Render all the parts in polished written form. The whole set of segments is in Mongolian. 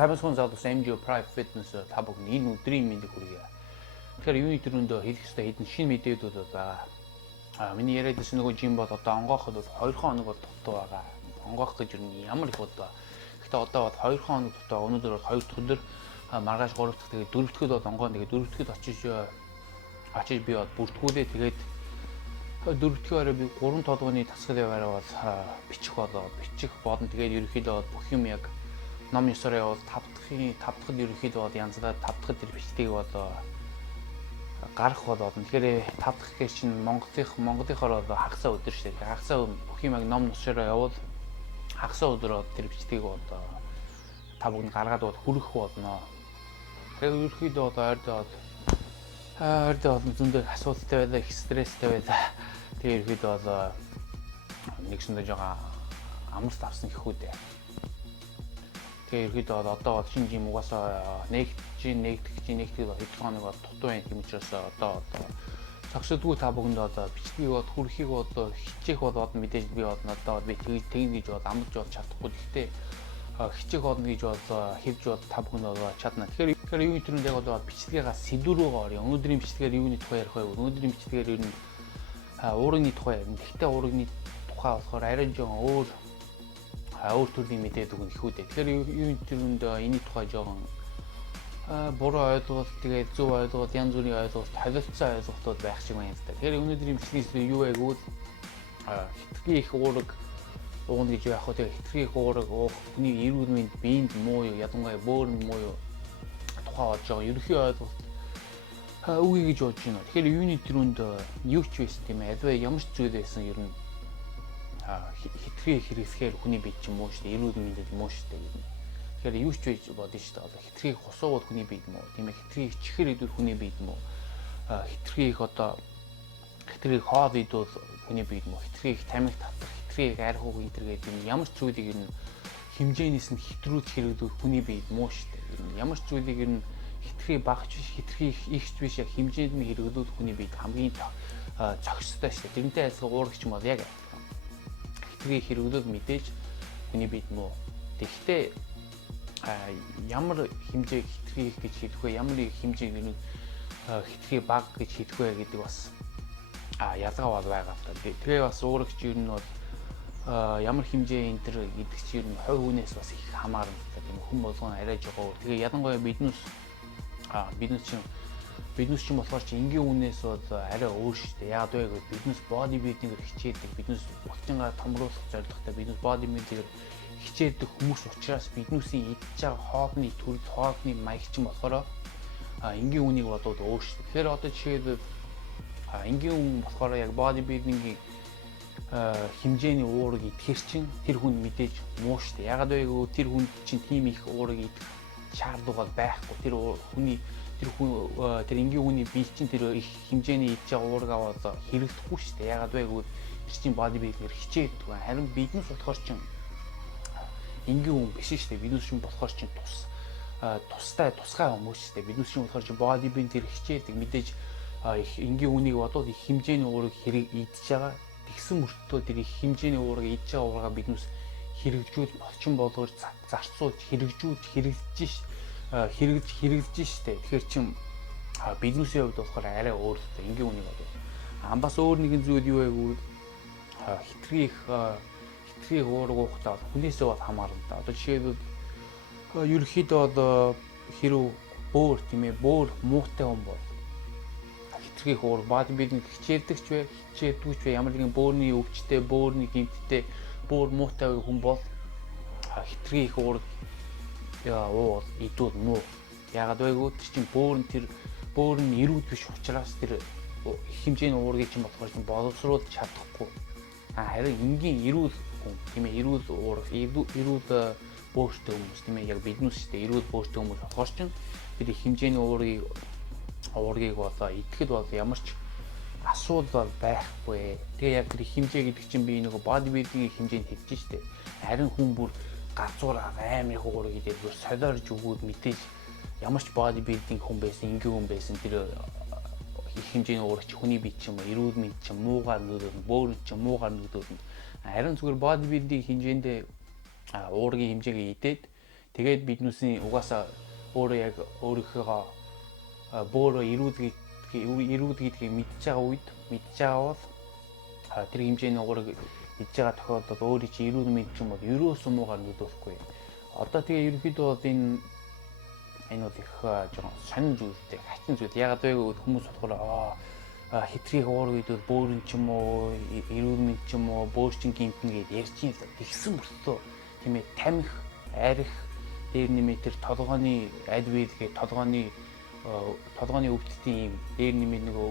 Cyberspace залуус MGO Private Fitness та бүхэн энэ өдрийн мэндийг хүргэе. Тэгэхээр юуны төрөндөө хэлэх ёстой хэдэн шинэ мэдээлүүд байгаа. Миний яриад байсан нөгөө жим бол одоо онгойход бол 2 хоног бол дутуу байгаа. Онгойх гэж юу ямар их удаа. Гэхдээ одоо бол 2 хоног дутуу. Өнөөдөр бол 2 дахь өдөр маргааш 3 дахь тэгээд 4 дахьд бол онгой тэгээд 4 дахьд очиж би бол бүртгүүлээ тэгээд 4 дахь орой би 3 толгойн тасгал яваараа бол бичих болон тэгээд ерөнхийдөө бүх юм яг ном ёсоор явал 5 дахьд ерөнхийдөө бол янзлаад 5 дахьд тэр бичлэгийг бол гарах болоод тэгэхээр 5 дахь гэж чинь Монголынхоор бол хагасаа өдөр шүү дээ. Хагасаа бүх юм яг ном ёсоор явал хагасаа өдөр тэр бичлэгийг бол та бүгд гаргаад бол хүрэх болно. Тэгэхээр ерөнхийдөө бол ойрдоо зөндөө асуудалтай байдаг, их стресстэй байдаг. Тэгээ ерөнхийдөө бол нэгсэндээ жоо амралт авсан гэх үү дээ. Тэгээ ерөөдөө одоо бол шинэ жим угаасаа нэгтгэж бол хэд хоног бол дутуу байх юм учраас одоо зогсодгүй та бүхэнд одоо бичлэгийг бол хүрхийг бол хичээх болоод мэдээж би одоо би тэгнэ гэж бол амлаж бол чадахгүй. Гэхдээ хичээх болно гэж бол хэвж бол та бүхэнд бол чадна. Тэгэхээр юу төрөнд яг бол бичлэгээ сэдвэр рүү орё. Өнөөдрийн бичлэгээр юуны тухай ярих вэ? Өнөөдрийн бичлэгээр ер нь уургийн тухай ярина. Гэхдээ уургийн тухай болохоор арай жоохон өөр төрлийн мэдээд өгнө их үү. Тэгэхээр юу төрөнд энэний тухай жоохон буруу ойлголт тэгээд зөв ойлголт янз бүрийн ойлголт холилдсон ойлголтууд байх шиг байна л да. Тэгэхээр өнөөдрийн бичлэгээс юу вэ гэвэл хитрхи их уураг ууна гэж яах вэ? Тэгээд хитрхи их уураг уух хүний эрүүл мэнд биед муу юу ядангуяа бөөрн муу юу тухай болж байгаа ерөнхий ойлголт үгүй гэж бодож байна. Тэгэхээр юуны төрөнд юу ч байсан тийм ээ. Альва ямар ч зүйл байсан ер нь хитрхи хэрэглэхээр хүний бие ч юм уу шүү дээ. Эрүүл мэндэд муу шүү дээ. Тэгэхээр юу ч байж бодно шүү дээ. Одоо хитрхи хосоогод хүний биед муу. Тийм ээ. Хитрхи чихэр идвэл хүний биед муу. Хитрхи хоол идвэл хүний биед муу. Хитрхи тамхи татах, хитрхи арх уу гэдэг юм ямар ч зүйлийг ер нь хэмжээнээс нь хэтрүүлж хэрэглүүл хүний биед муу шүү дээ. Ямар ч зүйлийг ер нь хитрхи багч биш, хитрхи ихч биш яг хэмжээнд нь хэрэглүүл хүний биед хамгийн зохистой шүү дээ. Тэрнтэй адилхан уурагч юм бол яг хитрхи хэрэглүүл мэдээж хүний биед муу. Тэгэхдээ ямар хэмжээг хитрхи их гэж хэлэх вэ? Ямар хэмжээг нь хитрхи бага гэж хэлэх вэ гэдэг бас ялгаа бол байгаа л та. Тэгээ бас уурагч ер нь бол ямар хэмжээ энэ төр гэдэг чинь ер нь хувь хүнээс бас их хамаарна л та. Тийм хүн болгон арай жоо. Тэгээ ялангуяа биднес чинь болохоор чи энгийн үнээс бол арай өөр шүү дээ. Яагаад вэ гэвэл биднес бодибилдингээр хичээдэг, биднес булчингаа томруулах зорилготой, биднес бодибилдингээр хичээдэг хүмүүс учраас биднесийн идж байгаа хоолны төрөл, хоолны маяг чинь болохоор энгийн үнийг бодвол өөр шүү дээ. Тэгэхээр одоо жишээлбэл энгийн хүн болохоор яг бодибилдингийн хэмжээний уурыг идэхэр чинь тэр хүн мэдээж муу шүү дээ. Яагаад вэ гэвэл тэр хүнд чинь тийм их уурыг идэх шаардлага байхгүй. Тэр энгийн хүний бие чинь тэр их хэмжээний идж байгаа уурыг аваад хэрэглэхгүй шүү дээ. Яагаад вэ гэвэл тэр чинь бодибилдингээр хичээдэг. Харин биднес болохоор чинь энгийн хүн биш шүү дээ. Биднес чинь болохоор чинь тусгай хүмүүс шүү дээ. Биднес чинь болохоор чинь бодибилдингээр хичээдэг. Мэдээж их энгийн хүнийг бодвол их хэмжээний уурыг идж байгаа. Тэгсэн мөртөө тэр их хэмжээний уурыг идж байгаа уургаа биднес хэрэгжүүлж болчин болгож зарцуулж хэрэгжилж штэ. Тэгэхээр чин бизнесийн хувьд болохоор арай өөр л та энгийн үнийг бодвол. Бас өөр нэгэн зүйл юу вэ гэвэл хитрхи уураг уухтаа хүнээсээ бол хамаарна та. Одоо жишээлбэл ерөнхийдөө бол хэрв бөөр тийм ээ бөөр муутай хүн бол хитрхи уураг бодибилдинг хичээдэгч вэ хичээдэгч вэ ямар нэгэн бөөрийн өвчтэй бөөрийн гэмттэй бөөр муутай хүн бол хитрхи их уураг уул идвэл муу. Яагаад вэ гэвэл чинь бөөр нь эрүүл биш учраас тэр хэмжээний уургийг чинь болохоор чинь боловсруулж чадахгүй. Харин энгийн эрүүл хүн тийм ээ эрүүл уурга эрүүл бөөртэй хүмүүс тийм ээ яг биднес шүү дээ эрүүл бөөртэй хүмүүс болохоор чинь тэр хэмжээний уургийг болоо идэхэд бол ямар ч асуудал байхгүй. Тэгээ яг тэр хэмжээ гэдэг чинь би нөгөө бодибилдингийн хэмжээнд хэлж штэ. Харин хүн бүр газуур амар их уурыг идээд бүр солиорж өгөөд мэдээж ямар ч бодибилдинг хүн байсан, энгийн хүн байсан тэр их хэмжээний уурагч хүний бие ч юм уу, эрүүл мэнд ч муугаар нөлөөлнө, бөөрөн ч муугаар нөлөөлнө. Харин зүгээр бодибилдинг хэмжээндээ уургийн хэмжээгээ идээд тэгээд биднүүсийн угаасаа өөрөө яг өөрийнхөө бөөрөө эрүүл гэдгийг мэдж байгаа бол тэр хэмжээний уураг идж байгаа тохиолдолд өөрийн чинь эрүүл мэнд ч юм уу ерөөсөө муугаар нөлөөлөхгүй. Одоо тэгээ ерөнхийдөө бол энэ бол их жоохон сонин зүйлтэй, хачин зүйл. Ягаад вэ гэвэл хүмүүс болохоор хэтрийг уураг идвэл бөөрөн ч юм уу, эрүүл мэнд ч юм уу, бөөрчин гимтнэ гэдээ ярьж юм л. Тэгсэн мөртөө тийм ээ тамхи, арх, дээр нэмээ тэр толгойн адвил гэх толгойн өвдөлтийн юм дээр нэмээ нөгөө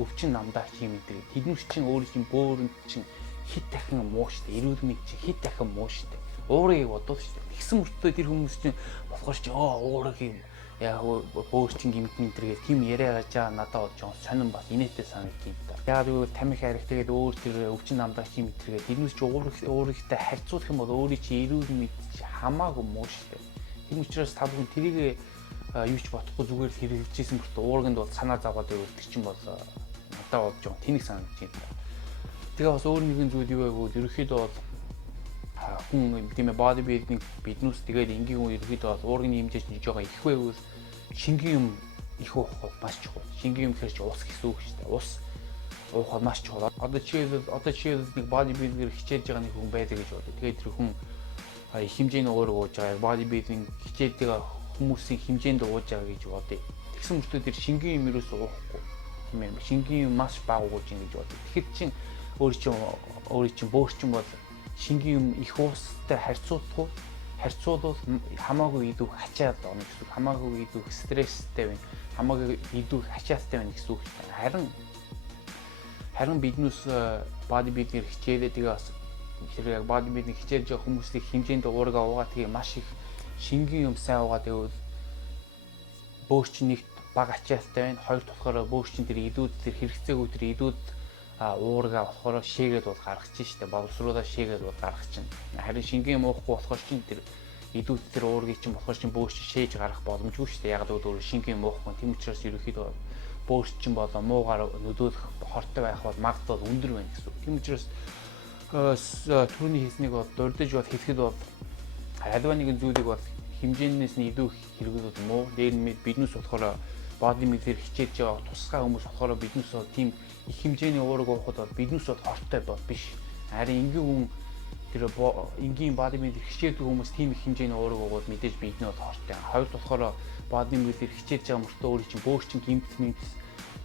өвчин намдаач юм гэдэг. Тэднэр чинь өөр чинь бөөрөн чинь хит дахин муу штэ, эрүүл мэнд чинь хит дахин муу штэ. Уурыг бодвол штэ. Тэгсэн мөртөө тэр хүмүүс чинь болохоор чи уураг юм яг бөөрчин гимтэн тэргээд хим яриа гаж байгаа надад бол жоон сонирн бас инээтэй санагдчих юм да. Яг тэгвэл тамхи арх тэгээд өөр тэр өвчин намдаач юм тэргээд тэднээс чи уурагтай харьцуулах юм бол өөрийн чи эрүүл мэнд чи хамаагүй муу штэ. Тийм учраас та бүхэн тэрийг юу ч бодохгүй зүгээр л хэрэгжижсэн мөртөө уурганд бол санаа зовоод байвал тэр чинь бол надад бол жоон тэнэг санагдчих юм да. Тэгээ бас өөр нэгэн зүйл юу вэ гэвэл ерөөхдөө бол хүн тийм ээ бодибилдинг биднүүс тэгээд энгийн хүн ерөөхдөө бол уургийн хэмжээ чинь жоохон их байвал шингийн юм их уух бол маш чухал. Шингийн юм гэхэр чи ус гэсэн үг шүү дээ. Ус уух бол маш чухал. Одоо жишээлбэл нэг бодибилдингээр хичээж байгаа нэг хүн байдаг гэж бодъё. Тэгээд тэр хүн их хэмжээний уураг ууж байгаа бодибилдинг хичээд байгаа хүмүүсийн хэмжээнд ууж байгаа гэж бодъё. Тэгсэн мөртөө тэр шингийн юм ерөөсөө уухгүй. Тийм ээ. Шингийн юм маш бага ууж ийн гэж бодъё. Тэгэхээр чин өөрийн чинь бөөрчин бол шингийн юм их уустай харьцуулбал хамаагүй идэх ачаад орно гэсэн үг. Хамаагүй идэх стресстэй байна. Хамаагүй идэх ачаалттай байна гэсэн үг. Харин биднээс бодибилдинг хичээлээ тэгээ бас тэр яг бодибилдинг хичээж байгаа хүмүүсийн хэмжээнд уурга уугаа тэгээ маш их шингийн юм сайн уугаад байвал бөөрчин нэгт бага ачаалттай байна. Хоёр болохоор бөөрчин тэр идүүд тэр хэрэгцээгүй тэр идүүд уурга болохоор шээгээд бол гаргаж штэ боловсруулаад шээгээд бол гаргаж чинь. Харин шингийн юм уухгүй болохоор чинь тэр идүүд тэр уургийг чинь болохоор чинь бөөрчин шээж гарах боломжгүй штэ. Яг л өөр шингийн юм уухгүй. Тийм учраас ерөөхдөө бөөрчин болоо муугаар нөлөөлөх хортой байх бол магадлал өндөр байна гэсэн. Тийм учраас түрүүний хийснийг бол дурдж бол хэлэхэд бол альва нэгэн зүйлийг бол хэмжээнээс нь идэх хэрэглүүд муу. Дээр нь биднээс болохоор бодибилдинг хичээж байгаа тусгай хүмүүс болохоор биднээс бол тийм их хэмжээний уураг уухад бол биднээс бол хортой бол биш. Харин энгийн хүн тэр энгийн бодибилдинг хичээдэг хүмүүс тийм их хэмжээний уураг уугаад мэдээж бидний бол хортой. Хоёр болохоор бодибилдинг хичээж байгаа мөртөө өөрийн чинь бөөрчин гимт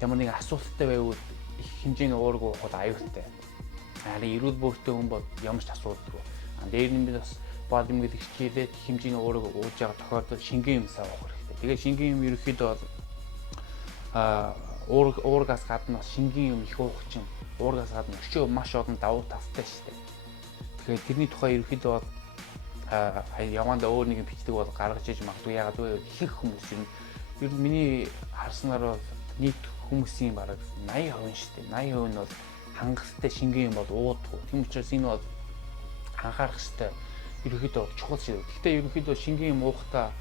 ямар нэг асуудалтай байвал их хэмжээний уураг уухад аюултай. Харин эрүүл бөөртэй хүн бол ямар ч асуудалгүй. Дээр нь бас бодибилдинг хичээлээд хэмжээний уураг ууж байгаа тохиолдолд шингийн юм сав авах хэрэгтэй. Тэгээд шингийн юм ерөөхдөө бол уургаас гадна шингийн юм их уух чинь уургаас гадна өчөө маш олон давуу талтай шүү дээ. Тэгэхээр тэрний тухай ерөөхдөө бол явандаа өөр нэгэн бичдэг бол гаргаж иж магадгүй. Ягаад вэ? Ихэнх хүмүүс ер нь миний харснаар бол нийт хүмүүсийн бараг 80% шүү дээ. 80% нь бол хангалттай шингийн юм бол уудаггүй. Тийм учраас энэ бол анхаарах хэрэгтэй. Ерөөхдөө чухал шүү. Гэхдээ ерөөхдөө шингийн юм уухтаа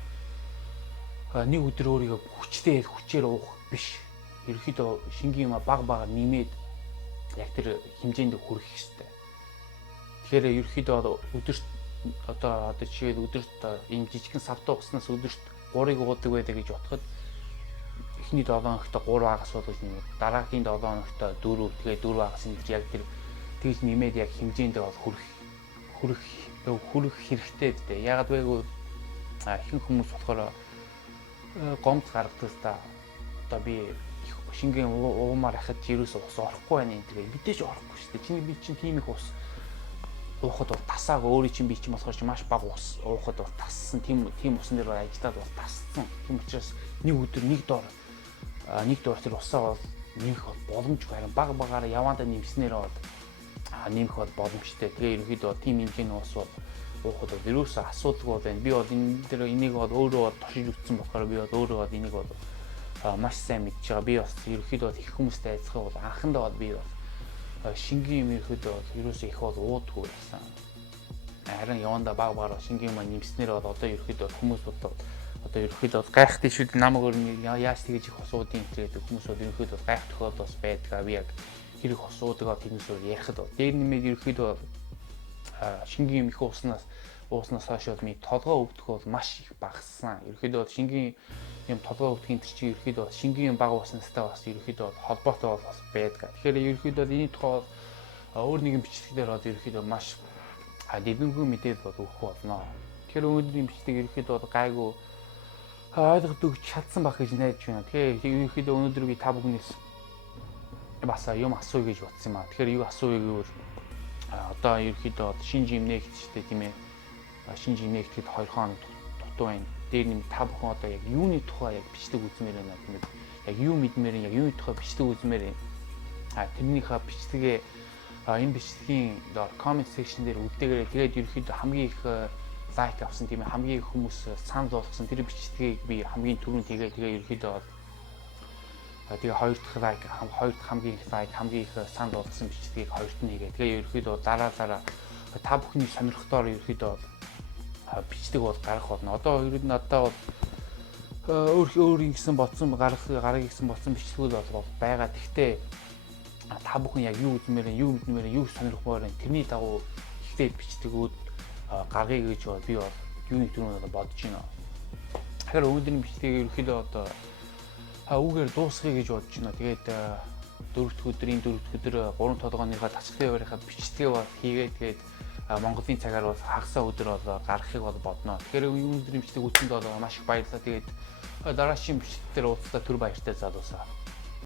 нэг өдөр өөрийгөө хүчээр уух биш. Ерөөхдөө шингийн юм бага нэмээд яг тэр хэмжээнд хүрэх хэрэгтэй. Тэгэхээр ерөөхдөө өдөрт одоо жишээл өдөрт ийм жижигхэн савтаа угаснаас өдөрт 3-ыг уудаг байдаг гэж бодоход эхний 7 хоногт 3 агаас уудаж нэмээд дараагийн 7 хоногт 4 тэгээ 4 агаас энэ яг тэр тэгж нэмээд яг хэмжээндээ бол хүрэх хэрэгтэй дээ. Ягаад вэ гэвэл ихэнх хүмүүс болохоор гомц гаргадаг та одоо би шингийн уумаар хахад жирүүс ус орохгүй байна энэ тэгээ мэдээж орохгүй шүү дээ. Чиний би чинь тийм их ус уухад бол тасааг өөрийн чинь би чинь болохоор маш бага ус уухад бол тассан тийм усан дээр ажиллаад бол тассан. Тийм учраас нэг өдөр нэг дор тэр усаа бол нэмэх боломжгүй. Харин багаараа явандаа нэмснээр бол нэмэх бол боломжтой. Тэгээ ерөнхийдөө тийм хэмжээний ус бол уухад бол ерөөсөө асуудалгүй байна. Би бол энийг бол өөрөө бол тушиж үтсэн болохоор би бол өөрөө бол энийг бол маш сайн мэдж байгаа. Би бас ерөнхийдөө их хүмүүстэй айцхаа бол анхандаа бол би бол шингийн юм ерөнхийдөө бол ерөөсөө их бол уудаггүй байсан. Харин явандаа багаараа шингийн юм нэмснээр бол одоо ерөнхийдөө хүмүүс бол одоо ерөөхдөө гайхах тийшүүд намайг өөр яаж тэгэж их усуудын гэдэг хүмүүсүүд ерөөхдөө гайх тохиолдол бас байдаг. Би яг хэрэг усуудаг тиймээс ярихад дээр нэмээд ерөөхдөө шингийн юм их ууснаас хойш ми толгой өвдөх бол маш их багассан. Ерөөхдөө шингийн юм толгой өвдөх энэ чинь ерөөхдөө шингийн юм бага уснастай бас ерөөхдөө холбоотой бас байдаг. Тэгэхээр ерөөхдөө энэ тухай өөр нэгэн бичлэгээр бол ерөөхдөө маш дэдэнгүй мэдээлэл бол өгөх болно. Тэгэхээр өнөөдрийн бичлэг ерөөхдөө гайгүй ойлгож өгч чадсан байх гэж найдаж байна. Тэгэхээр ерөөхдөө өнөөдөр би та бүхнээс бас юм асууя гэж бодсон юм аа. Тэгэхээр юу асууя гэвэл одоо ерөөхдөө шинж юм нээгчтэй тийм ээ. Шинж юм нээгдэхэд 2 хоног дутуу байна. Дээр нэм та бүхэн одоо яг юуны тухай яг бичлэг үзмээр байна тийм ээ. Яг юу мэдмээр яг юуны тухай бичлэг үзмээр байна. Тэрнийхээ бичлэгээ энэ бичлэгийн comment section дээр үлдээгээрэй. Тэгээд ерөөхдөө хамгийн их лайк авсан тийм ээ, хамгийн их хүмүүс санал болгосон тэр бичлэгийг би хамгийн түрүүнд тэгээ ерөөхдөө тэгээ хоёр дахь лайк, хоёр дахь хамгийн их лайк, хамгийн их санал болгосон бичлэгийг хоёрт нь хийгээ. Тэгээ ерөөхдөө дараа та бүхний сонирхолтой ерөөхдөө бичлэг бол гарах болно. Одоо ер нь надад бол өөр ингэсэн бодсон гарах гэсэн бодсон бичлэгүүд бол байгаа. Гэхдээ та бүхэн яг юу үзмээр, юу мэдмээр, юу сонирхмоор байна. Тэрний дагуу ихтэй бичлэгүүд гаргая гэж би бол юуны түрүүнд бодож байна. Тэгэхээр өнөөдрийн бичлэгийг ерөөхдөө одоо үүгээр дуусгая гэж бодож байна. Тэгээд 4 дахь өдөр 3 толгойныхаа тачлалын хуваарийнхаа бичлэгээ бол хийгээд тэгээд Монголын цагаар бол хагасаа өдөр бол гаргахыг бол бодно. Тэгэхээр өнөөдрийн бичлэг үзсэнд бол маш их баярлалаа. Тэгээд дараагийн бичлэг дээр уулзлаа түр баяртай залуусаа.